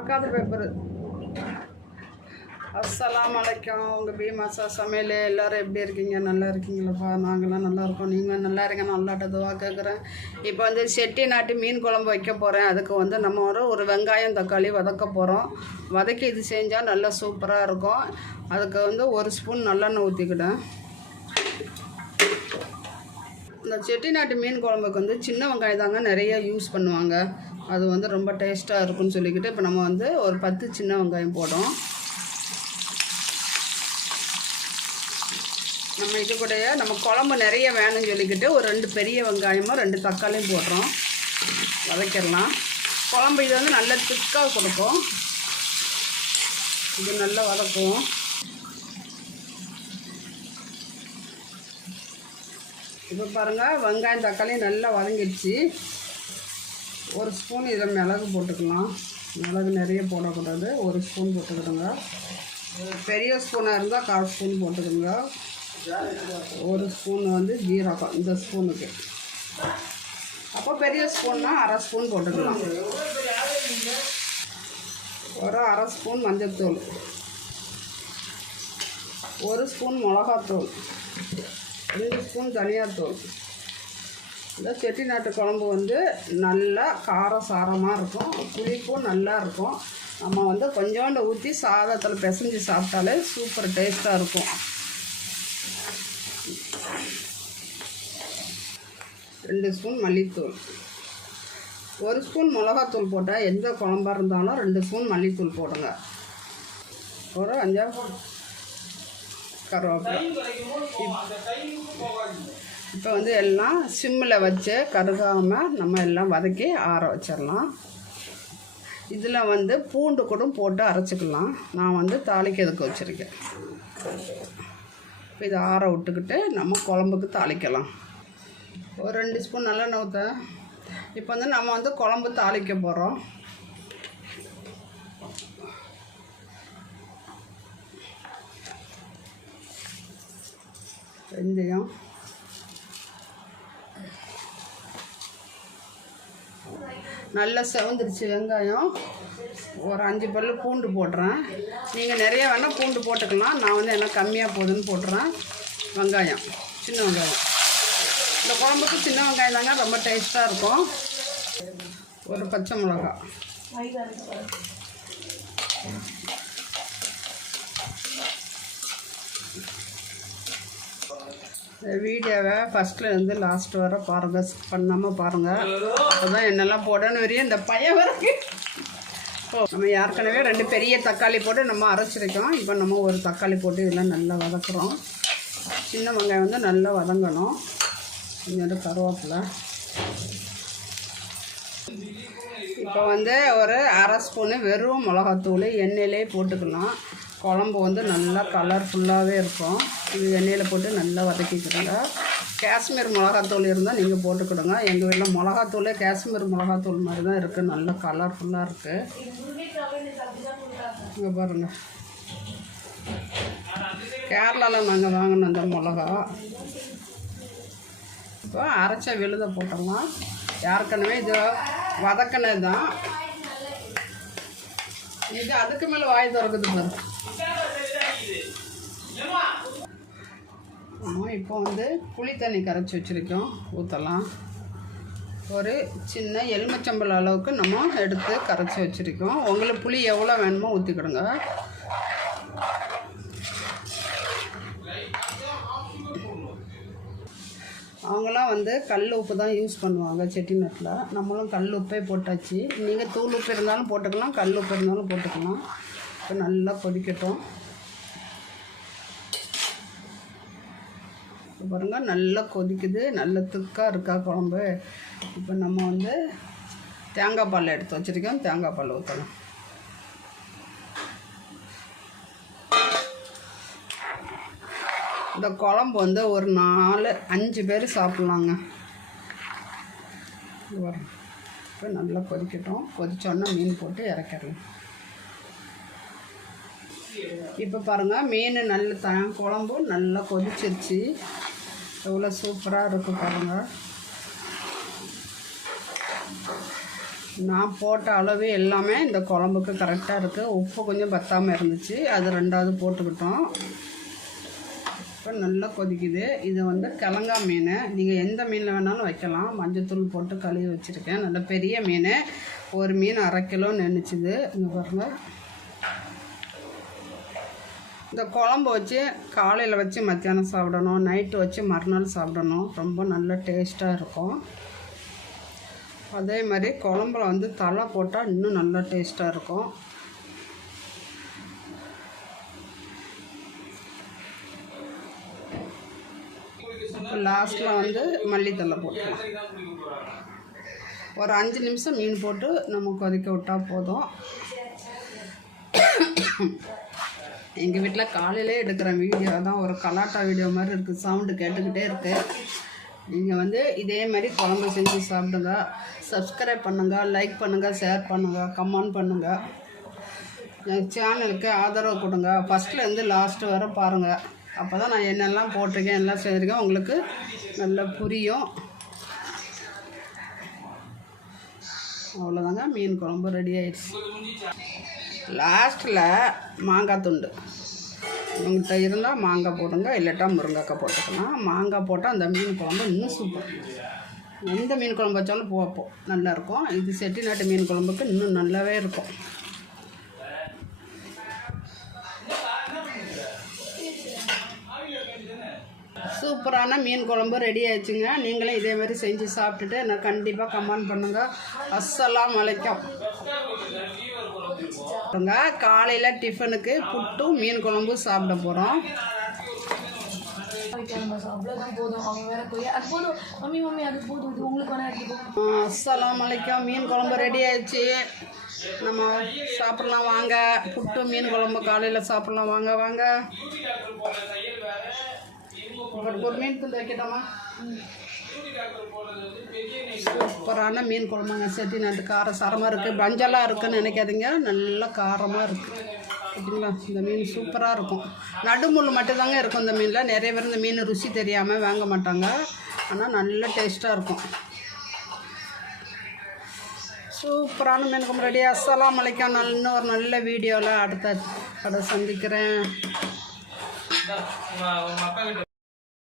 பார்க்காத பேப்பரு அஸ்ஸலாம் வலைக்கம் உங்கள் பீமாசா சமையல் எல்லோரும் எப்படி இருக்கீங்க? நல்லா இருக்கீங்களப்பா? நாங்களாம் நல்லா இருக்கோம். நீங்களும் நல்லா இருங்க. நல்லாட்ட துவா கேட்குறேன் இப்போ வந்து செட்டி நாட்டு மீன் குழம்பு வைக்க போகிறேன் அதுக்கு வந்து நம்ம ஒரு ஒரு வெங்காயம் தக்காளி வதக்க போகிறோம் வதக்கி இது செஞ்சால் நல்லா சூப்பராக இருக்கும். அதுக்கு வந்து ஒரு ஸ்பூன் நல்லெண்ணெய் ஊற்றிக்கிட்டேன் இந்த செட்டி நாட்டு மீன் குழம்புக்கு வந்து சின்ன வெங்காயம் தாங்க நிறைய யூஸ் பண்ணுவாங்க. அது வந்து ரொம்ப டேஸ்ட்டாக இருக்கும்னு சொல்லிக்கிட்டு இப்போ நம்ம வந்து ஒரு பத்து சின்ன வெங்காயம் போடும் நம்ம இது கூட நம்ம குழம்பு நிறைய வேணும்னு சொல்லிக்கிட்டு ஒரு ரெண்டு பெரிய வெங்காயமும் ரெண்டு தக்காளியும் போடுறோம். வதக்கிடலாம். குழம்பு இது வந்து நல்ல திக்காக கொடுக்கும். இது நல்லா வதக்குவோம். இப்போ பாருங்கள் வெங்காயம் தக்காளி நல்லா வதங்கிடுச்சு. ஒரு ஸ்பூன் இதில் மிளகு போட்டுக்கலாம். மிளகு நிறைய போடக்கூடாது. ஒரு ஸ்பூன் போட்டுக்கிடுங்க. பெரிய ஸ்பூனாக இருந்தால் கால் ஸ்பூன் போட்டுக்கோங்க ஒரு ஸ்பூன் வந்து ஜீரகம் இந்த ஸ்பூனுக்கு. அப்போ பெரிய ஸ்பூன்னா அரை ஸ்பூன் போட்டுக்கலாம். ஒரு அரை ஸ்பூன் மஞ்சத்தூள். ஒரு ஸ்பூன் மிளகாத்தூள். ரெண்டு ஸ்பூன் தனியாத்தூள். இந்த செட்டிநாட்டு குழம்பு வந்து நல்லா காரம் சாரமாக இருக்கும். புளிப்பும் நல்லா இருக்கும். நம்ம வந்து கொஞ்சோண்டு ஊற்றி சாதத்தில் பிசைஞ்சு சாப்பிட்டாலே சூப்பர் டேஸ்ட்டாக இருக்கும். ரெண்டு ஸ்பூன் மல்லித்தூள். ஒரு ஸ்பூன் மிளகாத்தூள் போட்டால் எந்த குழம்பாக இருந்தாலும் ரெண்டு ஸ்பூன் மல்லித்தூள் போடுங்க. ஒரு அஞ்சாவது கருவேப்பிலை. இப்போ வந்து எல்லாம் சிம்மில் வச்சு கருகாமல் நம்ம எல்லாம் வதக்கி ஆற வச்சிடலாம். இதில் வந்து பூண்டு கூட போட்டு அரைச்சிக்கலாம். நான் வந்து தாளிக்கிறதுக்கு வச்சுருக்கேன். இப்போ இதை ஆற விட்டுக்கிட்டு நம்ம குழம்புக்கு தாளிக்கலாம். ஒரு ரெண்டு ஸ்பூன் நல்லெண்ணெய் ஊற்ற இப்போ வந்து நம்ம வந்து குழம்பு தாளிக்க போகிறோம் வெந்தயம். நல்லா செவந்துருச்சு வெங்காயம். ஒரு அஞ்சு பல்லு பூண்டு போடுறேன். நீங்கள் நிறைய வேணால் பூண்டு போட்டுக்கலாம். நான் வந்து என்ன கம்மியாக போகுதுன்னு போடுறேன். வெங்காயம் சின்ன வெங்காயம். இந்த குழம்புக்கு சின்ன வெங்காயம் தாங்க ரொம்ப டேஸ்ட்டாக இருக்கும். ஒரு பச்சை மிளகா இந்த வீடியோவை ஃபஸ்ட்டில் இருந்து லாஸ்ட் வர பாருங்கள் பண்ணாமல் பாருங்கள் அதுதான் என்னெல்லாம் போடணும் வரையும் இந்த பையன் வரைக்கும் ஓ நம்ம ஏற்கனவே ரெண்டு பெரிய தக்காளி போட்டு நம்ம அரைச்சிருக்கோம். இப்போ நம்ம ஒரு தக்காளி போட்டு இதெல்லாம் நல்லா வதக்குறோம். சின்ன வெங்காயம் வந்து நல்லா வதங்கணும். கொஞ்சோண்டு கருவேப்பிலை. இப்போ வந்து ஒரு அரை ஸ்பூனு வெறும் மிளகாத்தூள் எண்ணெயிலே போட்டுக்கலாம். குழம்பு வந்து நல்லா கலர்ஃபுல்லாகவே இருக்கும். இது எண்ணெயில் போட்டு நல்லா வதக்கிக்கிடுங்க காஷ்மீர் மிளகாத்தூள் இருந்தால் நீங்கள் போட்டுக்கிடுங்க. எங்கள் வீட்டில் மிளகாத்தூளே காஷ்மீர் மிளகாத்தூள் மாதிரி தான் இருக்குது நல்ல கலர்ஃபுல்லாக இருக்குது இங்கே பாருங்கள் கேரளாவில் நாங்கள் வாங்கின அந்த மிளகா. இப்போ அரைச்ச விழுத போட்டோம்னா ஏற்கனவே இது வதக்கினது தான் இது அதுக்கு மேலே வாய் திறக்குது பாரு. ஆமாம் இப்போ வந்து புளி தண்ணி கரைச்சி வச்சுருக்கோம். ஊற்றலாம் ஒரு சின்ன எலுமிச்சம்பழம் அளவுக்கு நம்ம எடுத்து கரைச்சி வச்சுருக்கோம். உங்களுக்கு புளி எவ்வளோ வேணுமோ ஊற்றிக்கிடுங்க அவங்களாம் வந்து கல் உப்பு தான் யூஸ் பண்ணுவாங்க செட்டிநாட்டில் நம்மளும் கல் உப்பே போட்டாச்சு. நீங்கள் தூள் உப்பு இருந்தாலும் போட்டுக்கலாம் கல் உப்பு இருந்தாலும் போட்டுக்கலாம். இப்போ நல்லா கொதிக்கட்டும். பாருங்கள் நல்லா கொதிக்குது நல்ல திக்காக இருக்கா குழம்பு. இப்போ நம்ம வந்து தேங்காய் பால் எடுத்து வச்சுருக்கோம். தேங்காய் பால் ஊற்றலாம் இந்த குழம்பு வந்து ஒரு நாலு அஞ்சு பேர் சாப்பிட்லாங்க. இப்போ நல்லா கொதிக்கட்டும். கொதிச்சோன்னா மீன் போட்டு இறக்கிடலாம். இப்போ பாருங்கள் மீன் நல்ல த குழம்பும் நல்லா கொதிச்சிருச்சு. எவ்வளோ சூப்பராக இருக்கும் பாருங்கள் நான் போட்ட அளவு எல்லாமே இந்த குழம்புக்கு கரெக்டாக இருக்குது உப்பு கொஞ்சம் பத்தாமல் இருந்துச்சு. அது ரெண்டாவது போட்டுக்கிட்டோம். இப்போ நல்லா கொதிக்குது. இது வந்து கிழங்கா மீன். நீங்கள் எந்த மீனில் வேணாலும் வைக்கலாம். மஞ்சத்தூள் போட்டு கழுவி வச்சுருக்கேன். நல்ல பெரிய மீன். ஒரு மீன் அரை கிலோ நின்றுச்சுது இங்கே பாருங்கள் இந்த குழம்பு வச்சு காலையில் வச்சு மத்தியானம் சாப்பிடணும் நைட்டு வச்சு மறுநாள் சாப்பிடணும். ரொம்ப நல்ல டேஸ்ட்டாக இருக்கும். அதே மாதிரி குழம்புல வந்து தலை போட்டால் இன்னும் நல்லா டேஸ்ட்டாக இருக்கும். லாஸ்ட்டில் வந்து மல்லித்தலை போட்டுக்கலாம். ஒரு அஞ்சு நிமிஷம் மீன் போட்டு நம்ம கொதிக்க விட்டால் போதும். எங்கள் வீட்டில் காலையிலே எடுக்கிற வீடியோ தான் ஒரு கலாட்டா வீடியோ மாதிரி இருக்குது சவுண்டு கேட்டுக்கிட்டே இருக்குது நீங்கள் வந்து இதே மாதிரி குழம்பு செஞ்சு சாப்பிடுங்க. சப்ஸ்கிரைப் பண்ணுங்கள் லைக் பண்ணுங்கள் ஷேர் பண்ணுங்கள் கமெண்ட் பண்ணுங்கள் என் சேனலுக்கு ஆதரவு கொடுங்க. ஃபஸ்ட்லேருந்து லாஸ்ட்டு வரை பாருங்கள் அப்போ தான் நான் என்னெல்லாம் போட்டிருக்கேன் எல்லாம் செய்திருக்கேன் உங்களுக்கு நல்லா புரியும். அவ்வளோதாங்க மீன் குழம்பு ரெடி ஆயிடுச்சு. லாஸ்ட்டில் மாங்காய் துண்டு. உங்கள்கிட்ட இருந்தால் மாங்காய் போடுங்க இல்லாட்டா முருங்கைக்காய் போட்டுக்கலாம். மாங்காய் போட்டால் அந்த மீன் குழம்பு இன்னும் சூப்பர் எந்த மீன் குழம்பு வச்சாலும் போப்போம் நல்லாயிருக்கும் இது செட்டிநாட்டு மீன் குழம்புக்கு இன்னும் நல்லாவே இருக்கும். சூப்பரான மீன் குழம்பு ரெடி ஆயிடுச்சுங்க. நீங்களும் இதே மாதிரி செஞ்சு சாப்பிட்டுட்டு நான் கண்டிப்பாக கமெண்ட் பண்ணுங்கள் அஸ்ஸலாம் வலைக்கம் காலையில் டிஃபனுக்கு புட்டும் மீன் குழம்பு சாப்பிட போகிறோம் அவ்வளோதான் அஸ்ஸலாம் வலைக்கம் மீன் குழம்பு ரெடி ஆயிடுச்சு. நம்ம சாப்பிட்லாம் வாங்க. புட்டு மீன் குழம்பு காலையில் சாப்பிட்லாம். வாங்க வாங்க. ஒரு மீன் துண்டு வைக்கட்டாமா? சூப்பரான மீன் குழம்புங்க. செட்டிநாட்டு கார சாரமாக இருக்குது பஞ்சலாக இருக்குன்னு நினைக்காதீங்க. நல்லா காரமாக இருக்குது ஓகேங்களா? இந்த மீன் சூப்பராக இருக்கும். நடுமுள் மட்டும்தாங்க இருக்கும் இந்த மீனில். நிறைய பேர் இந்த மீன் ருசி தெரியாமல் வாங்க மாட்டாங்க. ஆனால் நல்ல டேஸ்ட்டாக இருக்கும். சூப்பரான மீன் குழம்பு ரெடி. அஸ்ஸலாம் அலைக்கும். நல்ல இன்னொரு நல்ல வீடியோவில் அடுத்த கடை சந்திக்கிறேன்.